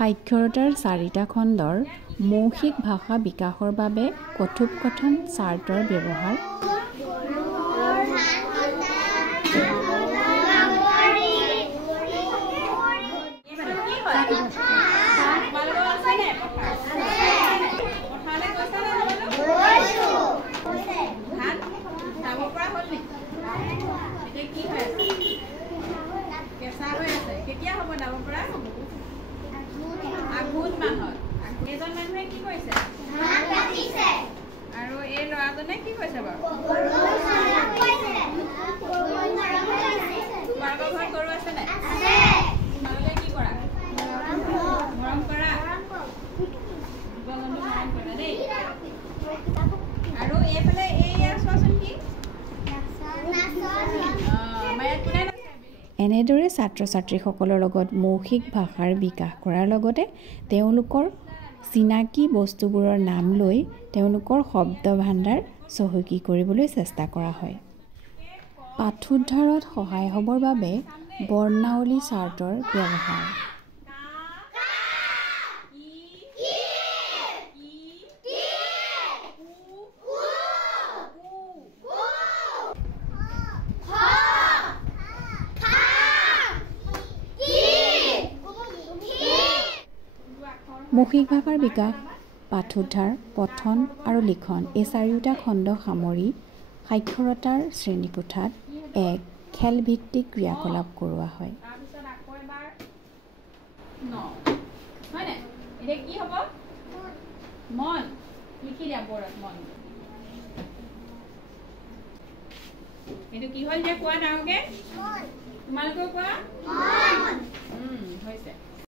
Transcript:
সাক্ষৰতাৰ 4টা খণ্ডৰ মৌখিক ভাষা বিকাশৰ বাবে কথোপকথন চাৰ্টৰ ব্যৱহাৰ কেতিয়া হ'ব যাব পৰা আগুন মাহত এজন মানুহে কি কৰিছে ধান কাটিছে আৰু এই ল'ৰাজনে কি কৰিছে বাৰু গৰু চৰাব কৰিছে তোমালোকৰ ঘৰত গৰু আছে নে আছে তোমালোকে কি কৰা মৰম কৰা জীৱ-জন্তু মৰম কৰা দেই আৰু এইফালে এইয়া চোৱাচোন কি মায়াত কোনে এনেদৰে ছাত্ৰ-ছাত্ৰীসকলৰ লগত মৌখিক ভাষাৰ বিকাশ কৰাৰ লগতে তেওঁলোকৰ চিনাকি বস্তুবোৰৰ নাম লৈ তেওঁলোকৰ শব্দ ভাণ্ডাৰ চহকী কৰিবলৈ চেষ্টা কৰা হয় পাঠোদ্ধাৰত সহায় হ'বৰ বাবে বৰ্ণাৱলী চাৰ্টৰ ব্যৱহাৰ মৌখিক ভাষাৰ বিকাশ পাঠোদ্ধাৰ পঠন আৰু লিখন এই 4টা খণ্ড সামৰি সাক্ষৰতাৰ শ্ৰেণীকোঠাত এক খেলভিত্তিক ক্ৰিয়াকলাপ কৰোৱা হয় কি হ'ব মন লিখি দিয়া বৰ্ডত মন এইটো কি হ'ল যে কোৱা ডাঙৰকে তোমালোকেও কোৱা মন